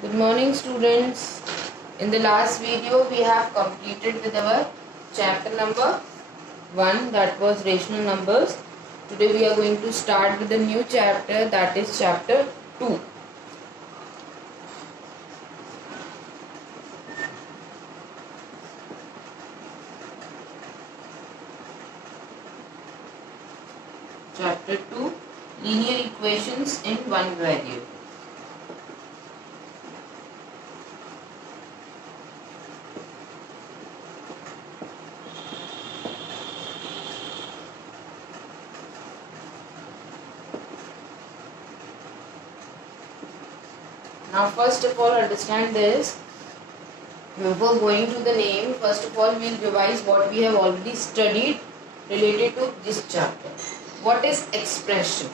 Good morning, students. In the last video we have completed with our chapter number 1, that was rational numbers. Today we are going to start with a new chapter, that is chapter 2. Chapter 2, linear equations in one variable. Now first of all understand this. Before going to the name, first of all we will revise what we have already studied related to this chapter. What is expression?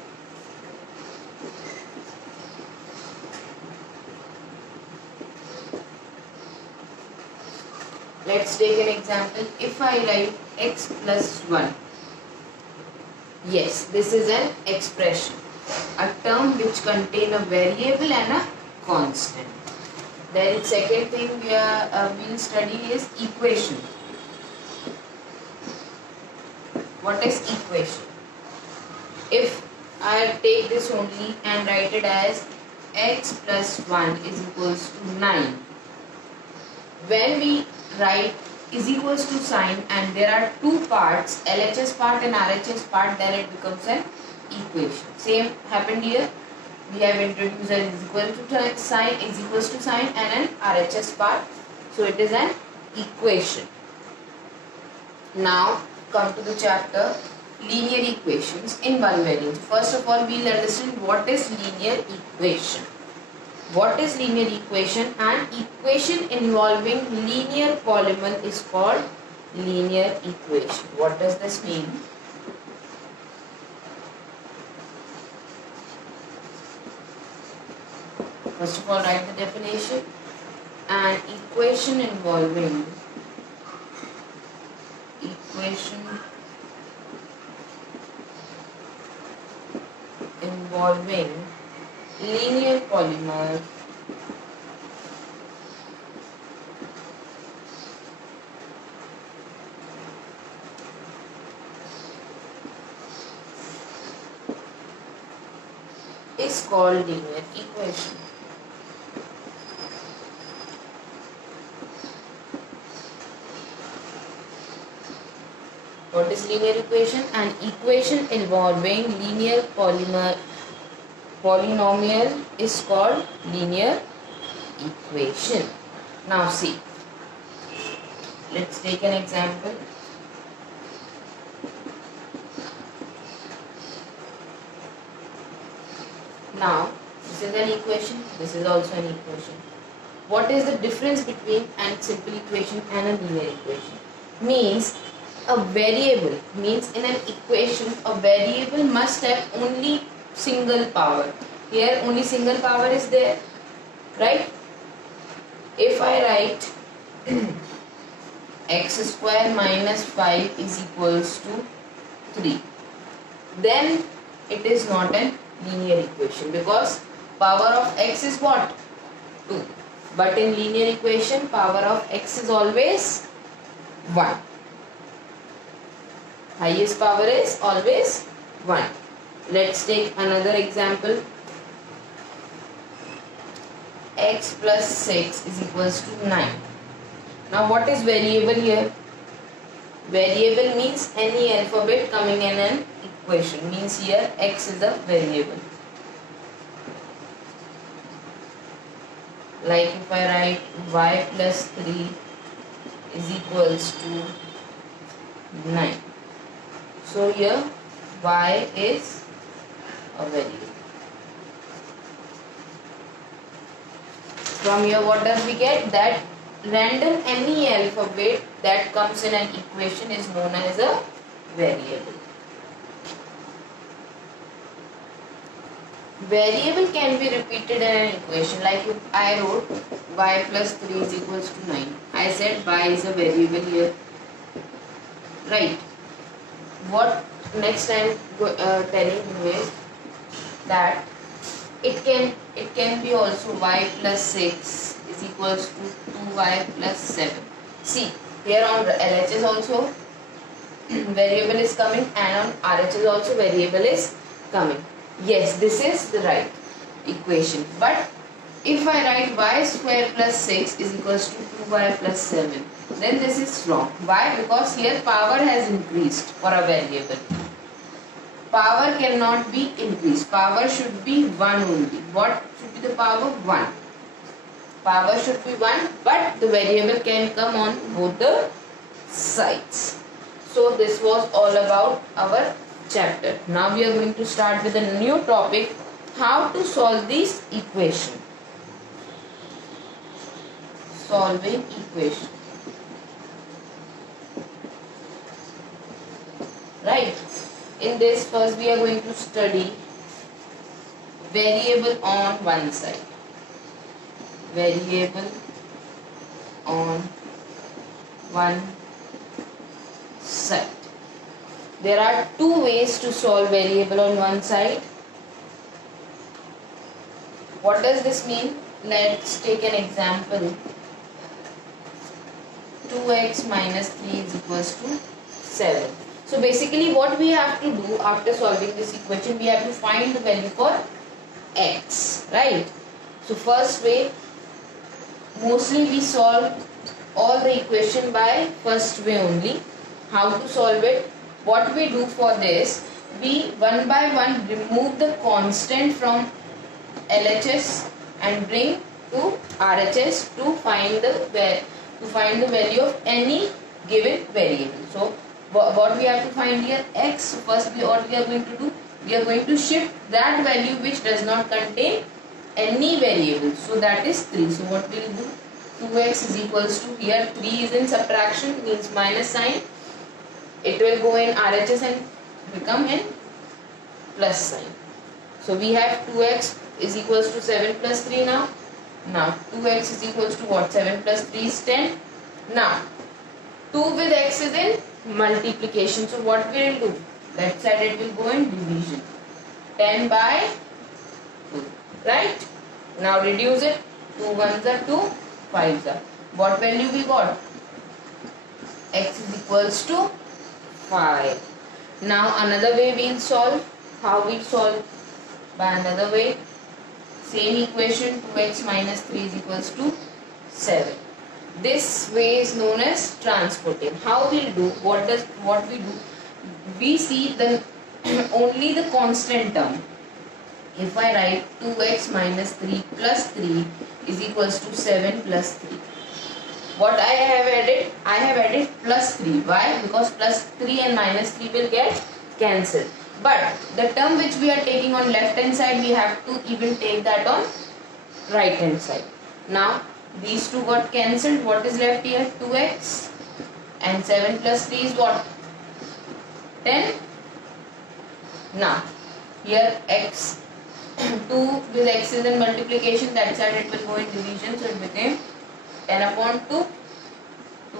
Let's take an example. If I write x plus 1, yes, this is an expression, a term which contains a variable and a constant. Then second thing we will study is equation. What is equation? If I take this only and write it as x plus 1 is equals to 9. When we write is equals to sign and there are two parts, LHS part and RHS part, then it becomes an equation. Same happened here. We have introduced an is equal to sign, is equals to sign and an RHS part. So it is an equation. Now come to the chapter linear equations in one variable. First of all we will understand what is linear equation. What is linear equation? An equation involving linear polynomial is called linear equation. What does this mean? First of all write the definition. An equation involving linear polynomial is called linear equation. What is linear equation? An equation involving linear polynomial is called linear equation. Now see, let's take an example. Now this is an equation, this is also an equation. What is the difference between a simple equation and a linear equation? Means a variable, means in an equation a variable must have only single power. Here only single power is there, right? If I write x square minus 5 is equals to 3, then it is not a linear equation because power of x is what? 2. But in linear equation power of x is always 1. Highest power is always 1. Let's take another example. X plus 6 is equals to 9. Now what is variable here? Variable means any alphabet coming in an equation. Means here x is a variable. Like if I write y plus 3 is equals to 9. So here y is a variable. From here what does we get? That random any alphabet that comes in an equation is known as a variable. Variable can be repeated in an equation. Like if I wrote y plus 3 is equals to 9. I said y is a variable here. Right. What next I am telling you is that it can be also y plus 6 is equals to 2y plus 7. See, here on LHS also variable is coming and on RHS also variable is coming. Yes, this is the right equation. But if I write y square plus 6 is equals to 2y plus 7, then this is wrong. Why? Because here power has increased for a variable. Power cannot be increased. Power should be 1 only. What should be the power? 1. Power should be 1, but the variable can come on both the sides. So this was all about our chapter. Now we are going to start with a new topic, how to solve this equation. Solving equation. Right. In this, first we are going to study variable on one side. Variable on one side. There are two ways to solve variable on one side. What does this mean? Let's take an example. 2x minus 3 is equals to 7. So basically what we have to do after solving this equation, we have to find the value for x, right? So first way, mostly we solve all the equation by first way only. How to solve it? What we do for this, we one by one remove the constant from LHS and bring to RHS to find the value of any given variable. So what we have to find here? X. First what we are going to do? We are going to shift that value which does not contain any variable. So that is 3. So what we will do? 2x is equals to, here 3 is in subtraction, means minus sign. It will go in RHS and become in plus sign. So we have 2x is equals to 7 plus 3 now. Now 2x is equals to what? 7 plus 3 is 10. Now 2 with x is in multiplication. So what we will do? Left side it will go in division. 10 by 2. Right? Now reduce it. 2 ones are 2, 5s are. What value we got? X is equals to 5. Now another way we will solve. How we solve? By another way. Same equation, 2x minus 3 is equals to 7. This way is known as transporting. How we'll do? What we do? We see the only the constant term. If I write 2x minus 3 plus 3 is equals to 7 plus 3. What I have added? I have added plus 3. Why? Because plus 3 and minus 3 will get cancelled. But the term which we are taking on left hand side, we have to even take that on right hand side. Now these two got cancelled. What is left here? 2x and 7 plus 3 is what? 10. Now here x 2 with x is in multiplication, that side it will go in division, so it became 10 upon 2.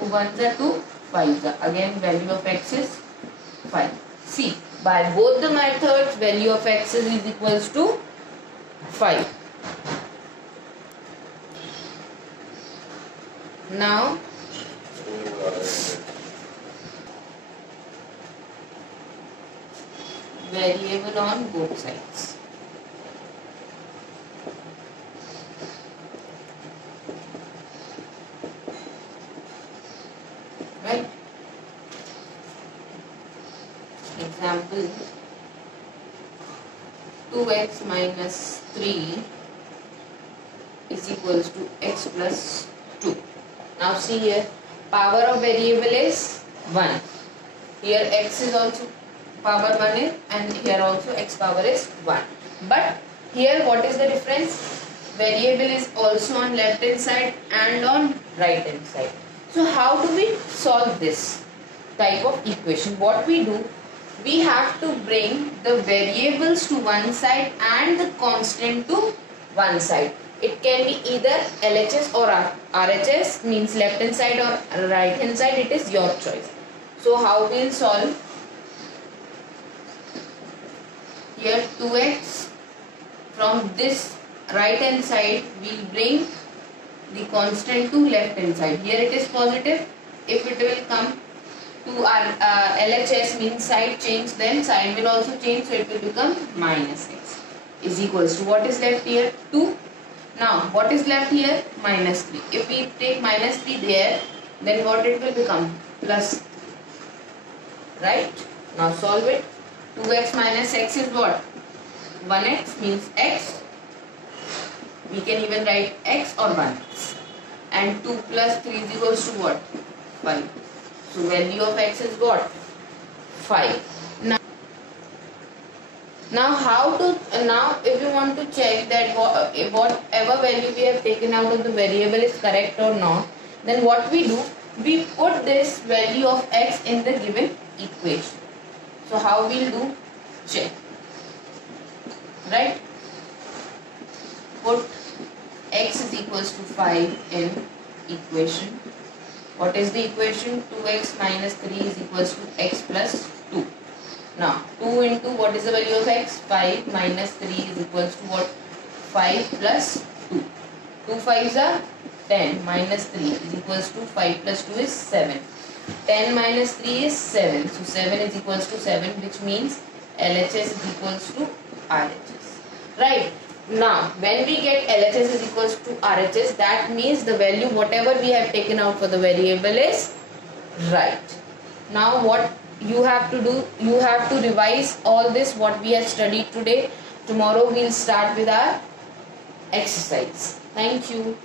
2 ones are 2, 5s are. Again value of x is 5. See, by both the methods value of x is equals to 5. Now variable on both sides. Right? Example, 2x minus 3 is equals to x plus 2. Now see here, power of variable is 1. Here x is also power 1 is, and here also x power is 1. But here what is the difference? Variable is also on left hand side and on right hand side. So how do we solve this type of equation? What we do? We have to bring the variables to one side and the constant to one side. It can be either LHS or RHS, means left hand side or right hand side, it is your choice. So how we will solve? Here 2x from this right hand side we'll bring the constant to left hand side. Here it is positive. If it will come to our LHS means side change, then sign will also change, so it will become minus x is equals to what is left here? 2. Now what is left here? Minus 3. If we take minus 3 there, then what it will become? Plus 3. Right? Now solve it. 2x minus x is what? 1x means x. We can even write x or 1x. And 2 plus 3 is equals to what? 5. So value of x is what? 5. Now if you want to check that whatever value we have taken out of the variable is correct or not, then what we do? We put this value of x in the given equation. So how we'll do? Check. Right? Put x is equals to 5 in equation. What is the equation? 2x minus 3 is equals to x plus 2. Now 2 into what is the value of x? 5 minus 3 is equals to what? 5 plus 2. 2 5s are 10 minus 3 is equals to 5 plus 2 is 7. 10 minus 3 is 7. So 7 is equals to 7, which means LHS is equals to RHS. Right? Now when we get LHS is equals to RHS, that means the value whatever we have taken out for the variable is right. Now what you have to do? You have to revise all this what we have studied today. Tomorrow we'll start with our exercise. Thank you.